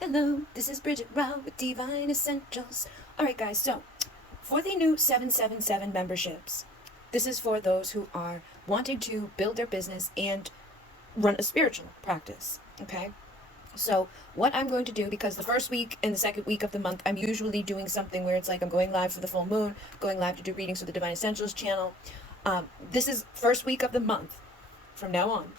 Hello, this is Bridget Rao with Divine Essentials. Alright, guys, so for the new 777 memberships, this is for those who are wanting to build their business and run a spiritual practice. Okay? So, what I'm going to do, because the first week and the second week of the month, I'm usually doing something where it's like I'm going live for the full moon, going live to do readings for the Divine Essentials channel. This is first week of the month from now on.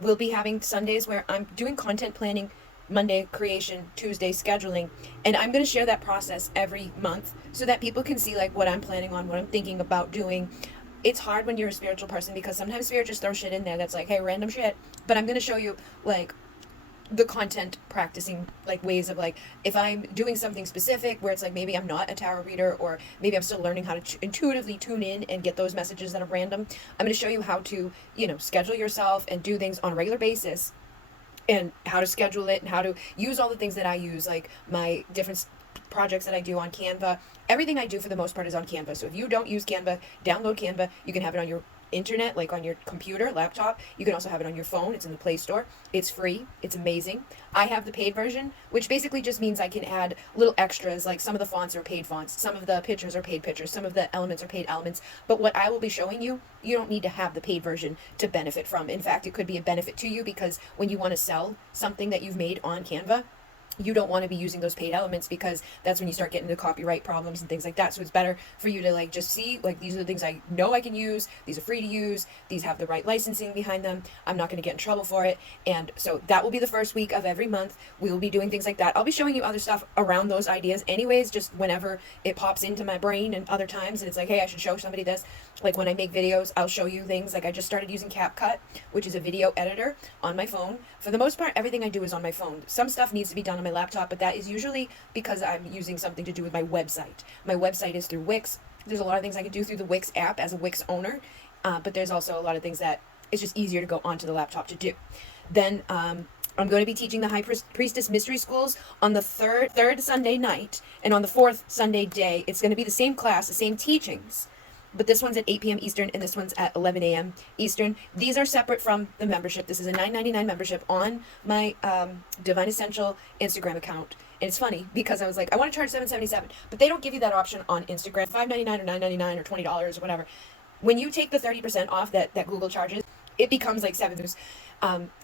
We'll be having Sundays where I'm doing content planning, Monday creation, Tuesday scheduling, and I'm going to share that process every month so that people can see like what I'm planning on, what I'm thinking about doing. It's hard when you're a spiritual person because sometimes spirit just throws shit in there that's like, hey, random shit. But I'm going to show you like the content practicing like ways of like if I'm doing something specific where it's like maybe I'm not a tarot reader or maybe I'm still learning how to intuitively tune in and get those messages that are random. I'm going to show you how to schedule yourself and do things on a regular basis, and how to schedule it and how to use all the things that I use, like my different projects that I do on Canva. Everything I do for the most part is on Canva. So if you don't use Canva, download Canva. You can have it on your internet, like on your computer, laptop. You can also have it on your phone. It's in the Play Store. It's free. It's amazing. I have the paid version, which basically just means I can add little extras, like some of the fonts are paid fonts, some of the pictures are paid pictures, some of the elements are paid elements. But what I will be showing you, you don't need to have the paid version to benefit from. In fact, it could be a benefit to you because when you want to sell something that you've made on Canva, you don't want to be using those paid elements because that's when you start getting into copyright problems and things like that. So it's better for you to like just see like these are the things I know I can use, these are free to use, these have the right licensing behind them, I'm not going to get in trouble for it. And so that will be the first week of every month. We will be doing things like that. I'll be showing you other stuff around those ideas anyways, just whenever it pops into my brain and other times and it's like, hey, I should show somebody this. Like when I make videos, I'll show you things. Like I just started using CapCut, which is a video editor on my phone. For the most part, everything I do is on my phone. Some stuff needs to be done on my laptop, but that is usually because I'm using something to do with my website. My website is through Wix. There's a lot of things I can do through the Wix app as a Wix owner, but there's also a lot of things that it's just easier to go onto the laptop to do. Then I'm going to be teaching the High Priestess Mystery Schools on the third Sunday night, and on the fourth Sunday day, it's going to be the same class, the same teachings. But this one's at 8 p.m. Eastern, and this one's at 11 a.m. Eastern. These are separate from the membership. This is a $9.99 membership on my Divine Essential Instagram account. And it's funny because I was like, I want to charge $7.77, but they don't give you that option on Instagram. $5.99 or $9.99 or $20 or whatever. When you take the 30% off that Google charges, it becomes like $7.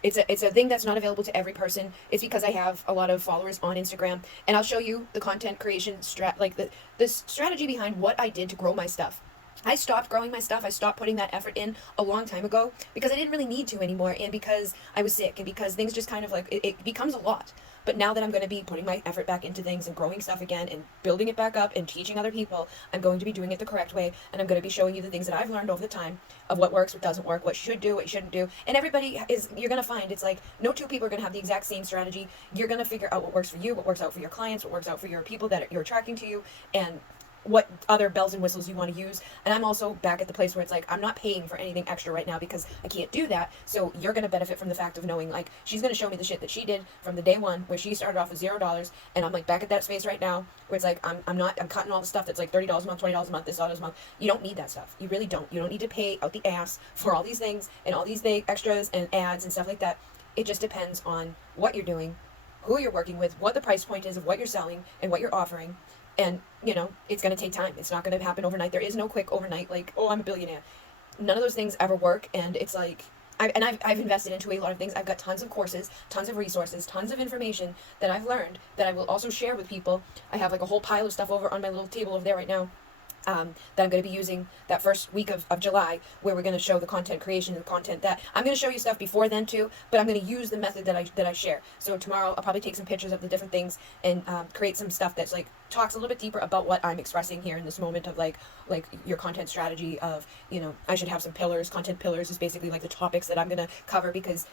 It's a thing that's not available to every person. It's because I have a lot of followers on Instagram, and I'll show you the content creation the strategy behind what I did to grow my stuff. I stopped growing my stuff. I stopped putting that effort in a long time ago because I didn't really need to anymore, and because I was sick, and because things just kind of like it becomes a lot. But now that I'm going to be putting my effort back into things and growing stuff again and building it back up and teaching other people, I'm going to be doing it the correct way, and I'm going to be showing you the things that I've learned over the time of what works, what doesn't work, what you should do, what you shouldn't do. And everybody you're going to find it's like no two people are going to have the exact same strategy. You're going to figure out what works for you, what works out for your clients, what works out for your people that you're attracting to you, and what other bells and whistles you want to use. And I'm also back at the place where it's like I'm not paying for anything extra right now because I can't do that. So you're going to benefit from the fact of knowing like she's going to show me the shit that she did from the day one where she started off with $0, and I'm like back at that space right now where it's like I'm cutting all the stuff that's like $30 a month, $20 a month, this $1 a month. You don't need that stuff. You really don't. You don't need to pay out the ass for all these things and all these extras and ads and stuff like that. It just depends on what you're doing, who you're working with, what the price point is of what you're selling and what you're offering. And, it's going to take time. It's not going to happen overnight. There is no quick overnight, like, oh, I'm a billionaire. None of those things ever work. And it's like, I've invested into a lot of things. I've got tons of courses, tons of resources, tons of information that I've learned that I will also share with people. I have like a whole pile of stuff over on my little table over there right now. That I'm going to be using that first week of July, where we're going to show the content creation and the content that I'm going to show you stuff before then too, but I'm going to use the method that I share. So tomorrow I'll probably take some pictures of the different things and create some stuff that's like talks a little bit deeper about what I'm expressing here in this moment of like your content strategy of, I should have some pillars. Content pillars is basically like the topics that I'm going to cover because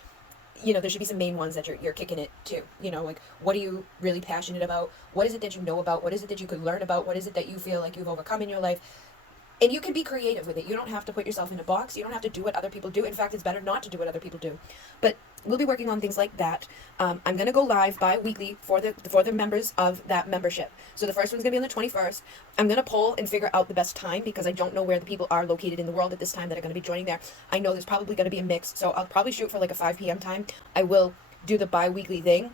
there should be some main ones that you're kicking it to. Like what are you really passionate about? What is it that you know about? What is it that you could learn about? What is it that you feel like you've overcome in your life? And you can be creative with it. You don't have to put yourself in a box. You don't have to do what other people do. In fact, it's better not to do what other people do. But we'll be working on things like that. I'm going to go live bi-weekly for the members of that membership. So the first one's going to be on the 21st. I'm going to poll and figure out the best time because I don't know where the people are located in the world at this time that are going to be joining there. I know there's probably going to be a mix, so I'll probably shoot for like a 5 p.m. time. I will do the bi-weekly thing.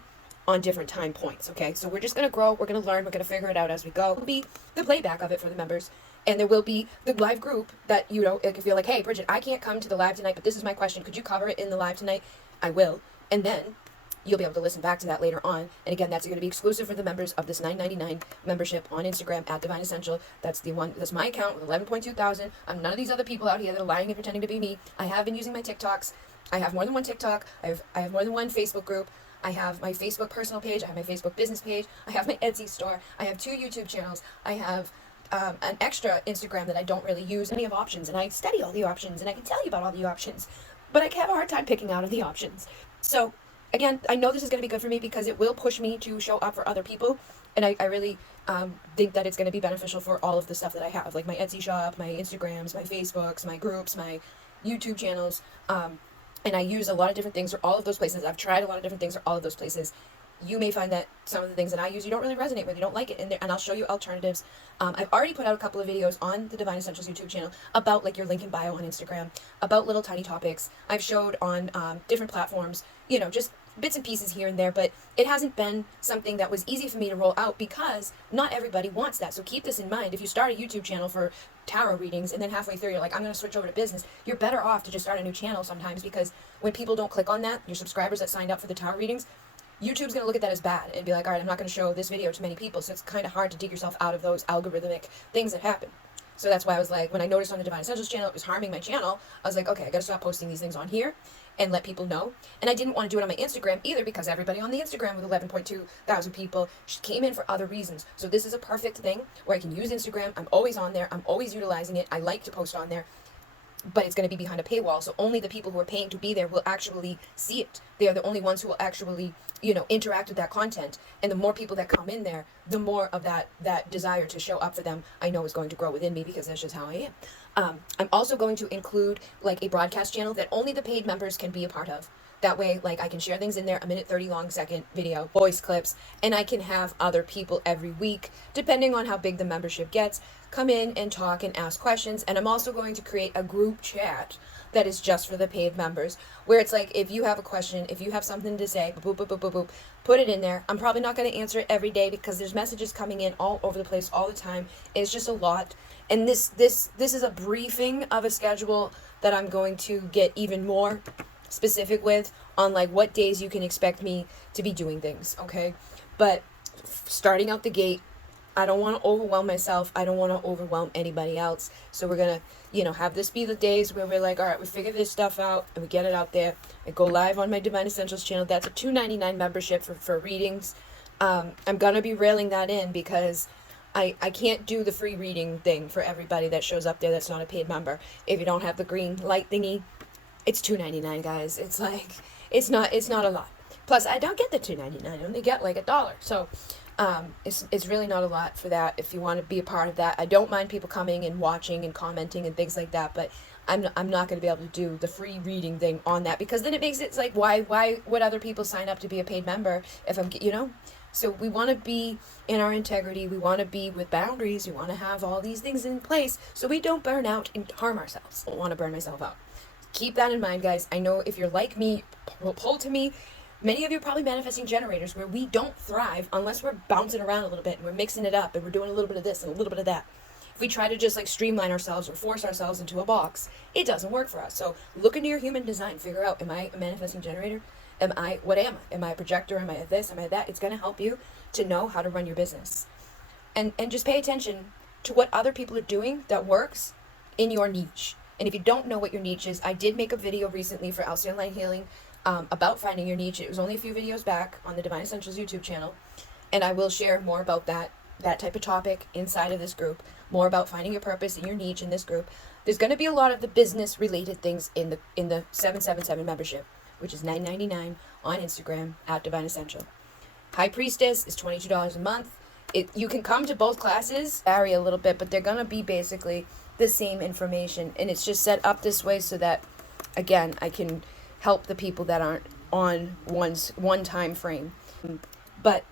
on different time points, okay? So we're just going to grow, we're going to learn, we're going to figure it out as we go. It'll be the playback of it for the members, and there will be the live group that, you know, if you're like, hey, Bridget, I can't come to the live tonight, but this is my question. Could you cover it in the live tonight? I will. And then you'll be able to listen back to that later on. And again, that's going to be exclusive for the members of this $9.99 membership on Instagram at Divine Essential. That's the one. That's my account with 11.2 thousand. I'm none of these other people out here that are lying and pretending to be me. I have been using my TikToks. I have more than one TikTok. I have more than one Facebook group. I have my Facebook personal page. I have my Facebook business page. I have my Etsy store. I have 2 YouTube channels. I have an extra Instagram that I don't really use. Any of options, and I study all the options, and I can tell you about all the options. But I have a hard time picking out of the options. So again, I know this is going to be good for me because it will push me to show up for other people. And I really think that it's going to be beneficial for all of the stuff that I have, like my Etsy shop, my Instagrams, my Facebooks, my groups, my YouTube channels. And I use a lot of different things for all of those places. I've tried a lot of different things for all of those places. You may find that some of the things that I use you don't really resonate with, you don't like it, and I'll show you alternatives. I've already put out a couple of videos on the Divine Essentials YouTube channel about like your link in bio on Instagram, about little tiny topics. I've showed on different platforms, you know, just bits and pieces here and there, but it hasn't been something that was easy for me to roll out because not everybody wants that. So keep this in mind. If you start a YouTube channel for tarot readings and then halfway through you're like, I'm going to switch over to business, you're better off to just start a new channel sometimes, because when people don't click on that, your subscribers that signed up for the tarot readings, YouTube's going to look at that as bad and be like, all right, I'm not going to show this video to many people. So it's kind of hard to dig yourself out of those algorithmic things that happen. So that's why I was like, when I noticed on the Divine Essentials channel it was harming my channel, I was like, okay, I got to stop posting these things on here and let people know. And I didn't want to do it on my Instagram either, because everybody on the Instagram with 11.2 thousand people came in for other reasons. So this is a perfect thing where I can use Instagram. I'm always on there. I'm always utilizing it. I like to post on there. But it's going to be behind a paywall, so only the people who are paying to be there will actually see it. They are the only ones who will actually, you know, interact with that content. And the more people that come in there, the more of that desire to show up for them, I know, is going to grow within me, because that's just how I am. I'm also going to include like a broadcast channel that only the paid members can be a part of. That way, like, I can share things in there, a minute 30 long second video, voice clips, and I can have other people every week, depending on how big the membership gets, come in and talk and ask questions. And I'm also going to create a group chat that is just for the paid members, where it's like, if you have a question, if you have something to say, boop, boop, boop, boop, boop, put it in there. I'm probably not going to answer it every day because there's messages coming in all over the place all the time. It's just a lot. And this is a briefing of a schedule that I'm going to get even more specific with, on like what days you can expect me to be doing things, okay? But starting out the gate, I don't want to overwhelm myself. I don't want to overwhelm anybody else. So we're going to, you know, have this be the days where we're like, all right, we figure this stuff out and we get it out there. I go live on my Divine Essentials channel. That's a $2.99 membership for readings. I'm going to be railing that in because I can't do the free reading thing for everybody that shows up there that's not a paid member. If you don't have the green light thingy, it's $2.99, guys. It's like, it's not a lot. Plus, I don't get the $2.99. I only get like $1. So, it's really not a lot for that. If you want to be a part of that, I don't mind people coming and watching and commenting and things like that. But I'm not going to be able to do the free reading thing on that, because then it makes it like, why would other people sign up to be a paid member if I'm, you know? So we want to be in our integrity. We want to be with boundaries. We want to have all these things in place so we don't burn out and harm ourselves. I don't want to burn myself out. Keep that in mind, guys. I know if you're like me, pull to me. Many of you are probably manifesting generators where we don't thrive unless we're bouncing around a little bit and we're mixing it up and we're doing a little bit of this and a little bit of that. If we try to just like streamline ourselves or force ourselves into a box, it doesn't work for us. So look into your human design. Figure out, am I a manifesting generator? What am I? Am I a projector? Am I this? Am I that? It's going to help you to know how to run your business. And just pay attention to what other people are doing that works in your niche. And if you don't know what your niche is, I did make a video recently for Elsie Online Healing about finding your niche. It was only a few videos back on the Divine Essentials YouTube channel. And I will share more about that type of topic inside of this group, more about finding your purpose and your niche in this group. There's going to be a lot of the business related things in the 777 membership, which is $9.99 on Instagram at Divine Essential. High Priestess is $22 a month. You can come to both classes, vary a little bit, but they're going to be basically the same information, and it's just set up this way so that, again, I can help the people that aren't on one time frame. But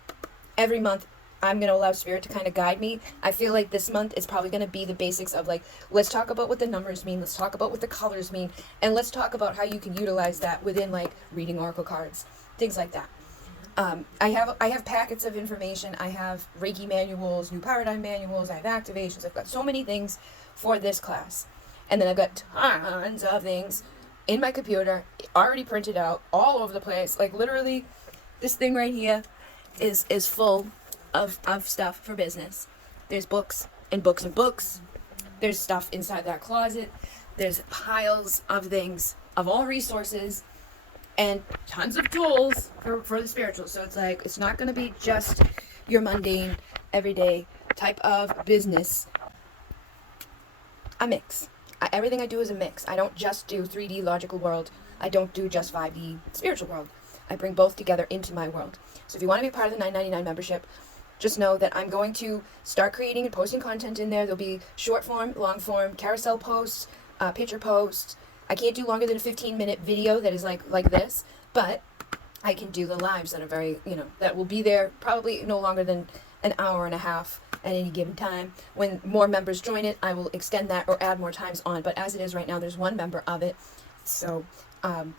every month I'm going to allow Spirit to kind of guide me. I feel like this month is probably going to be the basics of like, let's talk about what the numbers mean, let's talk about what the colors mean, and let's talk about how you can utilize that within like reading oracle cards, things like that. I have packets of information. I have Reiki manuals, new paradigm manuals. I have activations. I've got so many things for this class, and then I've got tons of things in my computer already printed out all over the place. Like literally, this thing right here is full of stuff for business. There's books and books and books. There's stuff inside that closet. There's piles of things of all resources and tons of tools for the spiritual. So it's like, it's not going to be just your mundane, everyday type of business. A mix. Everything I do is a mix. I don't just do 3D logical world. I don't do just 5D spiritual world. I bring both together into my world. So if you want to be part of the $9.99 membership, just know that I'm going to start creating and posting content in there. There'll be short form, long form, carousel posts, picture posts. I can't do longer than a 15-minute video that is like this, but I can do the lives that are very, that will be there probably no longer than an hour and a half at any given time. When more members join it, I will extend that or add more times on. But as it is right now, there's one member of it. So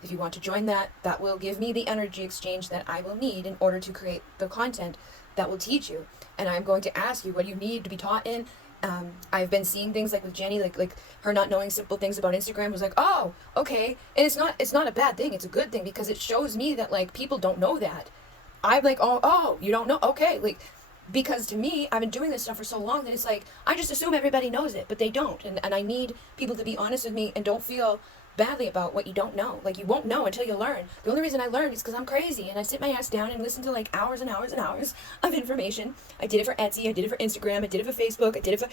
if you want to join that, that will give me the energy exchange that I will need in order to create the content that will teach you. And I'm going to ask you what you need to be taught in. I've been seeing things like with Jenny, like her not knowing simple things about Instagram was like, oh, okay. And it's not a bad thing. It's a good thing because it shows me that like people don't know that. I'm like, oh, you don't know? Okay. Like, because to me, I've been doing this stuff for so long that it's like, I just assume everybody knows it, but they don't. And I need people to be honest with me and don't feel badly about what you don't know. Like, you won't know until you learn. The only reason I learned is because I'm crazy and I sit my ass down and listen to like hours and hours and hours of information. I did it for Etsy, I did it for Instagram, I did it for Facebook, I did it for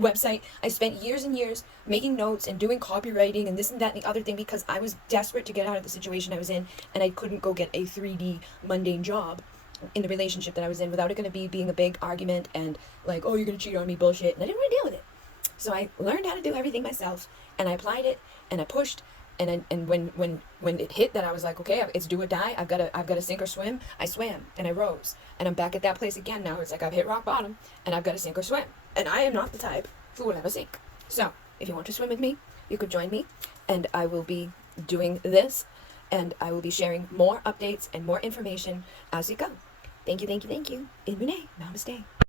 website. I spent years and years making notes and doing copywriting and this and that and the other thing because I was desperate to get out of the situation I was in and I couldn't go get a 3D mundane job in the relationship that I was in without it going to be being a big argument and like, oh, you're going to cheat on me bullshit. And I didn't want to deal with it. So I learned how to do everything myself and I applied it and I pushed. And when it hit that I was like, okay, it's do or die. I've got to sink or swim. I swam and I rose and I'm back at that place again now. It's like I've hit rock bottom and I've got to sink or swim. And I am not the type who will ever sink. So if you want to swim with me, you could join me and I will be doing this and I will be sharing more updates and more information as we go. Thank you. In Renee. Namaste.